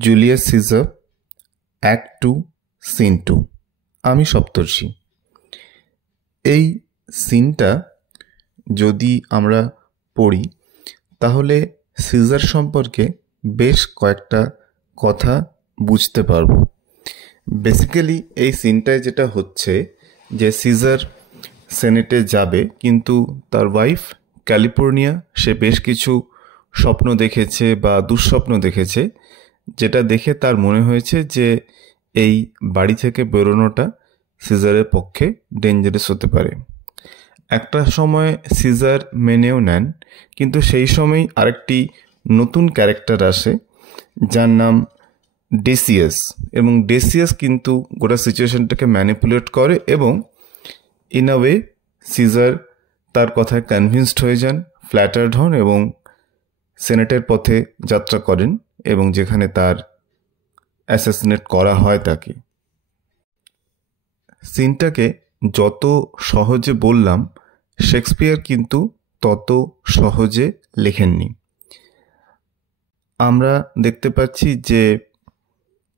Julius caesar, act 2, scene 2। আমি সপ্তর্ষি। এই সিনটা যদি আমরা পড়ি তাহলে সিজার সম্পর্কে বেশ কয়েকটা কথা বুঝতে পারবো। বেসিক্যালি এই সিনটায় যেটা হচ্ছে যে সিজার সেনেটে যাবে, কিন্তু তার ওয়াইফ ক্যালিফোর্নিয়া, সে বেশ কিছু স্বপ্ন দেখেছে বা দুঃস্বপ্ন দেখেছে, যেটা দেখে তার মনে হয়েছে যে এই বাড়ি থেকে বেরোনোটা সিজারের পক্ষে ডেঞ্জারাস হতে পারে। একটা সময় সিজার মেনেও নেন, কিন্তু সেই সময় আরেকটি নতুন ক্যারেক্টার আসে যার নাম ডেসিয়াস, এবং ডেসিয়াস কিন্তু গোটা সিচুয়েশনটাকে ম্যানিপুলেট করে এবং ইন আ ওয়ে সিজার তার কথায় কনভিন্সড হয়ে যান, ফ্ল্যাটার্ড হন এবং সেনেটের পথে যাত্রা করেন এবং যেখানে তার অ্যাসাসিনেট করা হয় তাকে। সিনটাকে যত সহজে বললাম, শেক্সপিয়ার কিন্তু তত সহজে লেখেননি। আমরা দেখতে পাচ্ছি যে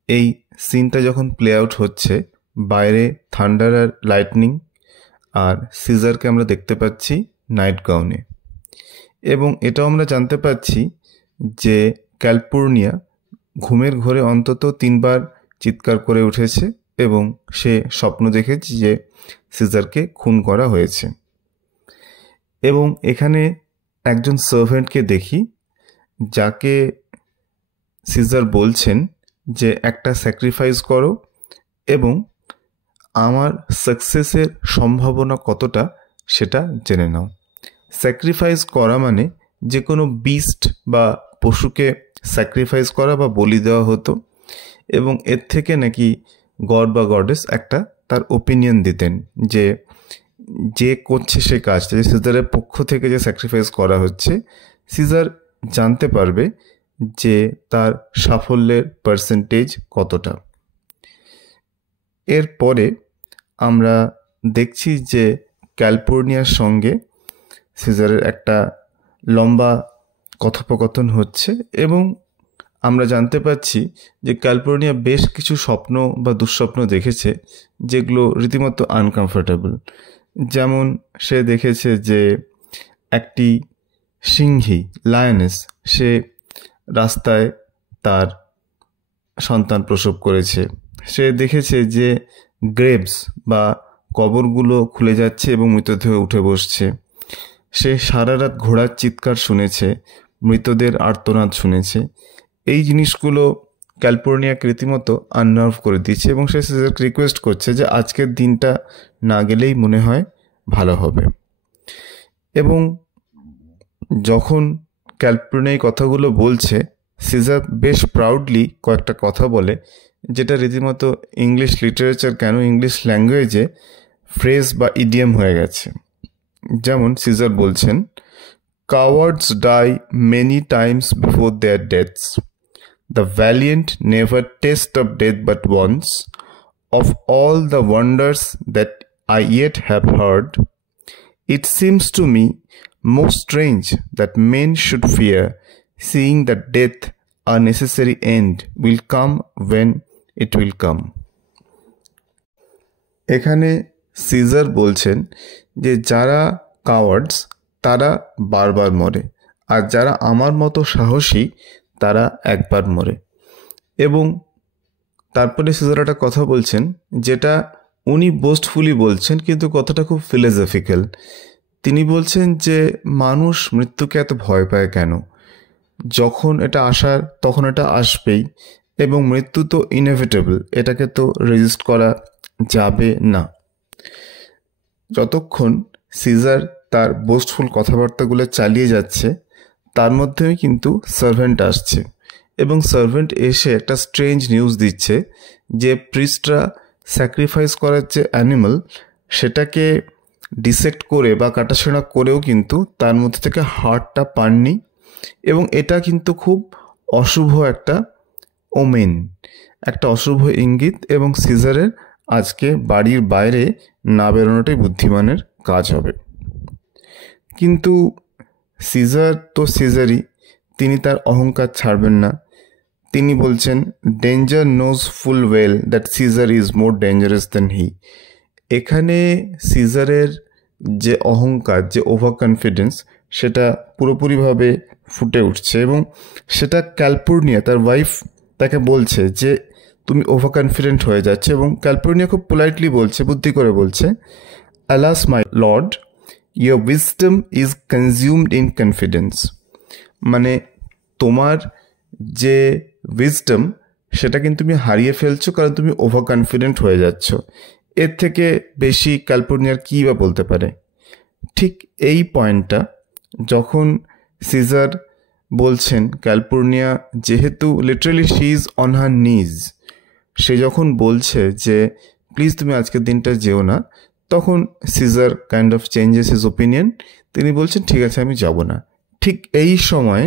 এই সিনটা যখন প্লে আউট হচ্ছে, বাইরে থান্ডার আর লাইটনিং, আর সিজারকে আমরা দেখতে পাচ্ছি নাইট গাউনে। এবং এটাও আমরা জানতে পাচ্ছি যে ক্যালিফোর্নিয়া ঘুমের ঘোরে অন্তত 3 বার চিৎকার করে উঠেছে এবং সে স্বপ্ন দেখেছে যে সিজারকে খুন করা হয়েছে। এবং এখানে একজন সার্ভেন্টকে দেখি যাকে সিজার বলছেন যে একটা স্যাক্রিফাইস করো এবং আমার সাকসেসের সম্ভাবনা কতটা সেটা জেনে নাও। স্যাক্রিফাইস করা মানে যে কোনো বিস্ট বা পশুকে স্যাক্রিফাইস করা বা বলি দেওয়া হতো, এবং এর থেকে নাকি গড বা গডেস একটা তার ওপিনিয়ন দিতেন যে যে করছে সে কাজটা, যে সিজারের পক্ষ থেকে যে স্যাক্রিফাইস করা হচ্ছে, সিজার জানতে পারবে যে তার সাফল্যের পার্সেন্টেজ কতটা। এরপরে আমরা দেখছি যে ক্যালিফোর্নিয়ার সঙ্গে সিজারের একটা লম্বা কথোপকথন হচ্ছে এবং আমরা জানতে পাচ্ছি যে ক্যালিফোর্নিয়া বেশ কিছু স্বপ্ন বা দুঃস্বপ্ন দেখেছে যেগুলো রীতিমতো আনকমফোর্টেবল। যেমন সে দেখেছে যে একটি সিংহী, লায়নেস, সে রাস্তায় তার সন্তান প্রসব করেছে। সে দেখেছে যে গ্রেভস বা কবরগুলো খুলে যাচ্ছে এবং মৃতদেহ উঠে বসছে। সে সারা রাত ঘোড়ার চিৎকার শুনেছে, মৃতদের আর্তনাদ শুনেছে। এই জিনিসগুলো ক্যালিফোর্নিয়াকে রীতিমতো আননার্ভ করে দিচ্ছে এবং সে সিজারকে রিকোয়েস্ট করছে যে আজকের দিনটা না গেলেই মনে হয় ভালো হবে। এবং যখন ক্যালিফোর্নিয়া এই কথাগুলো বলছে, সিজার বেশ প্রাউডলি কয়েকটা কথা বলে, যেটা রীতিমতো ইংলিশ লিটারেচার কেন ইংলিশ ল্যাঙ্গুয়েজে ফ্রেজ বা ইডিয়াম হয়ে গেছে। যেমন সিজার বলছেন, cowards die many times before their deaths. The valiant never taste of death but once. Of all the wonders that I yet have heard, it seems to me most strange that men should fear, seeing that death, a necessary end, will come when it will come. এখানে caesar বলছেন যে যারা cowards তারা বারবার মরে, আর যারা আমার মতো সাহসী তারা একবার মরে। এবং তারপরে সিজার একটা কথা বলছেন যেটা উনি বোস্টফুলি বলছেন, কিন্তু কথাটা খুব ফিলোসফিক্যাল। তিনি বলছেন যে মানুষ মৃত্যুকে এত ভয় পায় কেন? যখন এটা আসার তখন এটা আসবেই, এবং মৃত্যু তো ইনএভিটেবল, এটাকে তো রেজিস্ট করা যাবে না। যতক্ষণ সিজার তার বোস্টফুল কথাবার্তাগুলো চালিয়ে যাচ্ছে, তার মধ্যেই কিন্তু সার্ভেন্ট আসছে এবং সার্ভেন্ট এসে একটা স্ট্রেঞ্জ নিউজ দিচ্ছে যে প্রিস্টরা স্যাক্রিফাইস করার যে অ্যানিমাল, সেটাকে ডিসেক্ট করে বা কাটাছেঁড়া করেও কিন্তু তার মধ্যে থেকে হাড়টা পাননি, এবং এটা কিন্তু খুব অশুভ একটা ওমেন, একটা অশুভ ইঙ্গিত, এবং সিজারের আজকে বাড়ির বাইরে না বেরোনোটাই বুদ্ধিমানের কাজ হবে। কিন্তু সিজার তো সিজারই, তিনি তার অহংকার ছাড়বেন না। তিনি বলছেন, danger knows full well that Caesar is more dangerous than he. এখানে সিজারের যে অহংকার, যে ওভার কনফিডেন্স, সেটা পুরোপুরিভাবে ফুটে উঠছে এবং সেটা ক্যালিফোর্নিয়া, তার ওয়াইফ, তাকে বলছে যে তুমি ওভার কনফিডেন্ট হয়ে যাচ্ছে। এবং ক্যালিফোর্নিয়া খুব পোলাইটলি বলছে, বুদ্ধি করে বলছে, alas my lord, your wisdom is consumed in confidence. মানে তোমার যে উইজডম, সেটা কিন্তু তুমি হারিয়ে ফেলছো, কারণ তুমি ওভার কনফিডেন্ট হয়ে যাচ্ছ। এর থেকে বেশি ক্যালিফোর্নিয়ার কী বা বলতে পারে? ঠিক এই পয়েন্টটা যখন সিজার বলছেন, ক্যালিফোর্নিয়া যেহেতু literally she is on her নিজ, সে যখন বলছে যে প্লিজ তুমি আজকের দিনটা যেও না, তখন Caesar kind of changes his opinion. তিনি বলছেন ঠিক আছে, আমি যাব না। ঠিক এই সময়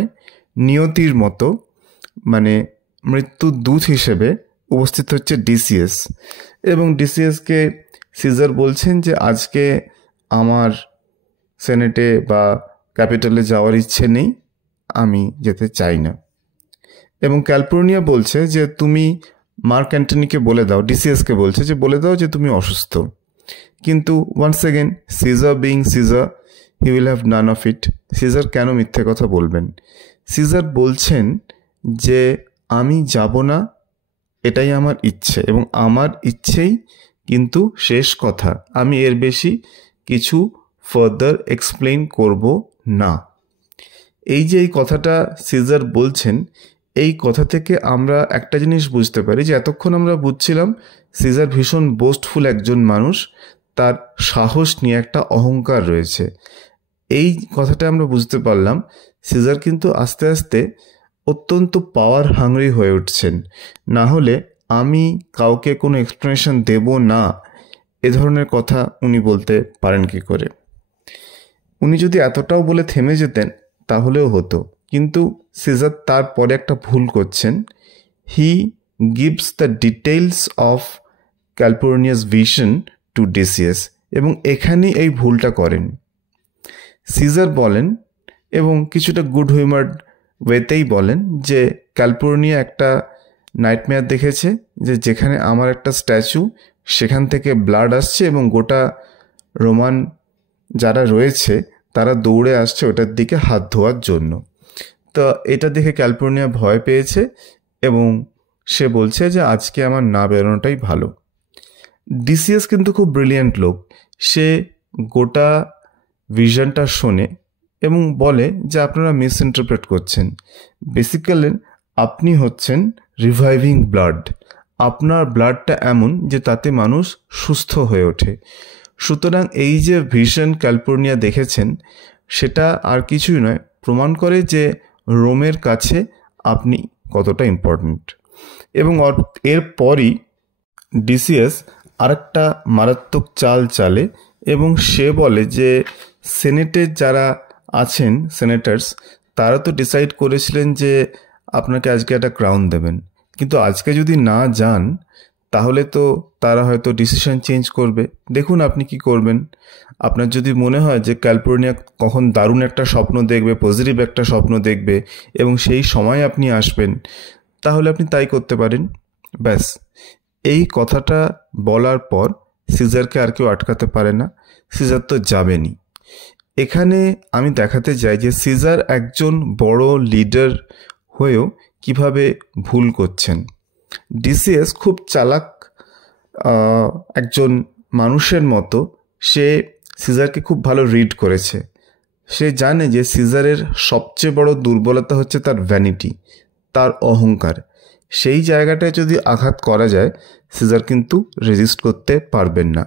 নিয়তির মতো, মানে মৃত্যুর দূত হিসেবে উপস্থিত হচ্ছে ডিসিএস। এবং ডিসিএসকে সিজার বলছেন যে আজকে আমার সেনেটে বা ক্যাপিটালে যাওয়ার ইচ্ছে নেই, আমি যেতে চাই না। এবং ক্যালিফোর্নিয়া বলছে যে তুমি মার্ক অ্যান্টনিকে বলে দাও, ডিসিএসকে বলছে যে বলে দাও যে তুমি অসুস্থ। কিন্তু once again, Caesar being Caesar, he will have none of it. Caesar কেন মিথ্যে কথা বলবেন? সিজার বলছেন যে আমি যাব না, এটাই আমার ইচ্ছে, এবং আমার ইচ্ছেই কিন্তু শেষ কথা, আমি এর বেশি কিছু ফার্দার এক্সপ্লেইন করব না। এই যে এই কথাটা সিজার বলছেন, এই কথা থেকে আমরা একটা জিনিস বুঝতে পারি যে এতক্ষণ আমরা বুঝছিলাম সিজার ভীষণ বোস্টফুল একজন মানুষ, তার সাহস নিয়ে একটা অহংকার রয়েছে। এই কথাটা আমরা বুঝতে পারলাম সিজার কিন্তু আস্তে আস্তে অত্যন্ত পাওয়ার হাংরি হয়ে উঠছেন। না হলে আমি কাউকে কোনো এক্সপ্লেনেশন দেব না, এ ধরনের কথা উনি বলতে পারেন কি করে? উনি যদি এতটাও বলে থেমে যেতেন তাহলেও হতো, কিন্তু সিজার তারপরে একটা ভুল করছেন। He gives the details of Calpurnia's vision to Decius, এবং এখানেই এই ভুলটা করেন। সিজার বলেন, এবং কিছুটা গুড হিউমার্ড ওয়েতেই বলেন, যে ক্যালিফোর্নিয়া একটা নাইটমেয়ার দেখেছে, যে যেখানে আমার একটা স্ট্যাচু, সেখান থেকে ব্লাড আসছে এবং গোটা রোমান যারা রয়েছে তারা দৌড়ে আসছে ওটার দিকে হাত ধোয়ার জন্য। তো এটা দেখে ক্যালিফোর্নিয়া ভয় পেয়েছে এবং সে বলছে যে আজকে আমার না বেরোনোটাই ভালো। ডিসিএস কিন্তু খুব ব্রিলিয়েন্ট লোক, সে গোটা ভিশনটা শোনে এবং বলে যে আপনারা মিস ইন্টারপ্রেট করছেন। বেসিক্যালি আপনি হচ্ছেন রিভাইভিং ব্লাড, আপনার ব্লাডটা এমন যে তাতে মানুষ সুস্থ হয়ে ওঠে। সুতরাং এই যে ভিশন ক্যালিফোর্নিয়া দেখেছেন, সেটা আর কিছুই নয়, প্রমাণ করে যে রোমের কাছে আপনি কতটা ইম্পর্ট্যান্ট। এবং এরপরই ডিসিএস আরেকটা মারাত্মক চাল চালে এবং সে বলে যে সেনেটের যারা আছেন, সেনেটার্স, তারা তো ডিসাইড করেছিলেন যে আপনাকে আজকে একটা ক্রাউন দেবেন, কিন্তু আজকে যদি না যান তাহলে তো তারা হয়তো ডিসিশন চেঞ্জ করবে। দেখুন আপনি কি করবেন। আপনার যদি মনে হয় যে ক্যালিফোর্নিয়া কখন দারুণ একটা স্বপ্ন দেখবে, পজিটিভ একটা স্বপ্ন দেখবে এবং সেই সময় আপনি আসবেন, তাহলে আপনি তাই করতে পারেন। ব্যাস, এই কথাটা বলার পর সিজারকে আর কেউ আটকাতে পারে না, সিজার তো যাবেনই। এখানে আমি দেখাতে চাই যে সিজার একজন বড় লিডার হয়েও কিভাবে ভুল করছেন। ডিসিএস খুব চালাক একজন মানুষের মতো, সে সিজারকে খুব ভালো রিড করেছে। সে জানে যে সিজারের সবচেয়ে বড় দুর্বলতা হচ্ছে তার ভ্যানিটি, তার অহংকার। সেই জায়গাটায় যদি আঘাত করা যায়, সিজার কিন্তু রেজিস্ট করতে পারবেন না।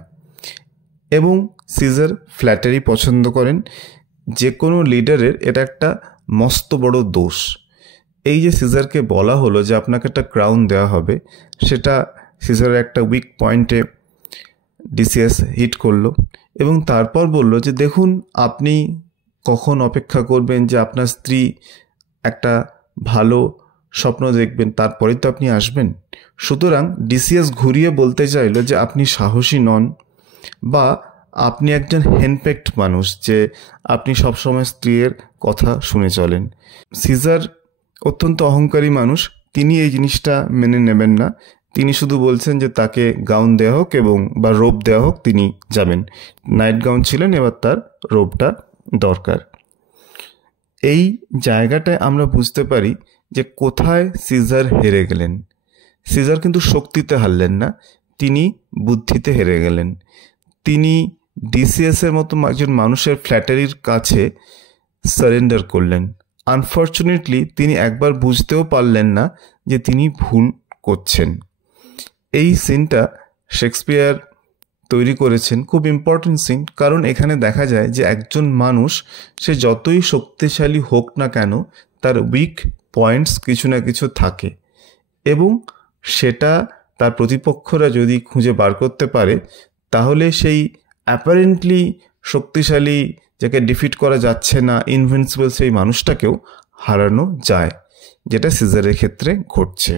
এবং সিজার ফ্ল্যাটারি পছন্দ করেন, যে কোনো লিডারের এটা একটা মস্ত বড় দোষ। এই যে সিজারকে বলা হলো যে আপনাকে একটা ক্রাউন দেওয়া হবে, সেটা সিজারের একটা উইক পয়েন্টে ডিসিএস হিট করলো এবং তারপর বলল যে দেখুন আপনি কখন অপেক্ষা করবেন যে আপনার স্ত্রী একটা ভালো স্বপ্ন দেখবেন, তারপরেই তো আপনি আসবেন। সুতরাং ডিসিএস ঘুরিয়ে বলতে চাইল যে আপনি সাহসী নন, বা আপনি একজন হেনপেক্ট মানুষ, যে আপনি সবসময় স্ত্রীর কথা শুনে চলেন। সিজার অত্যন্ত অহংকারী মানুষ, তিনি এই জিনিসটা মেনে নেবেন না। তিনি শুধু বলছেন যে তাকে গাউন দেওয়া হোক এবং বা রোব দেওয়া হোক, তিনি যাবেন। নাইট গাউন ছিলেন, এবার তার রোবটা দরকার। এই জায়গাটায় আমরা বুঝতে পারি যে কোথায় সিজার হেরে গেলেন। সিজার কিন্তু শক্তিতে হারলেন না, তিনি বুদ্ধিতে হেরে গেলেন। তিনি ডিসিএসের মতো একজন মানুষের ফ্ল্যাটারির কাছে সারেন্ডার করলেন। আনফর্চুনেটলি তিনি একবার বুঝতেও পারলেন না যে তিনি ভুল করছেন। এই সিনটা শেক্সপিয়ার তৈরি করেছেন, খুব ইম্পর্টেন্ট সিন, কারণ এখানে দেখা যায় যে একজন মানুষ সে যতই শক্তিশালী হোক না কেন তার উইক পয়েন্টস কিছু না কিছু থাকে, এবং সেটা তার প্রতিপক্ষরা যদি খুঁজে বার করতে পারে তাহলে সেই অ্যাপারেন্টলি শক্তিশালী, যাকে ডিফিট করা যাচ্ছে না, ইনভিনসিবল সেই মানুষটাকেও হারানো যায়, যেটা সিজারের ক্ষেত্রে ঘটছে।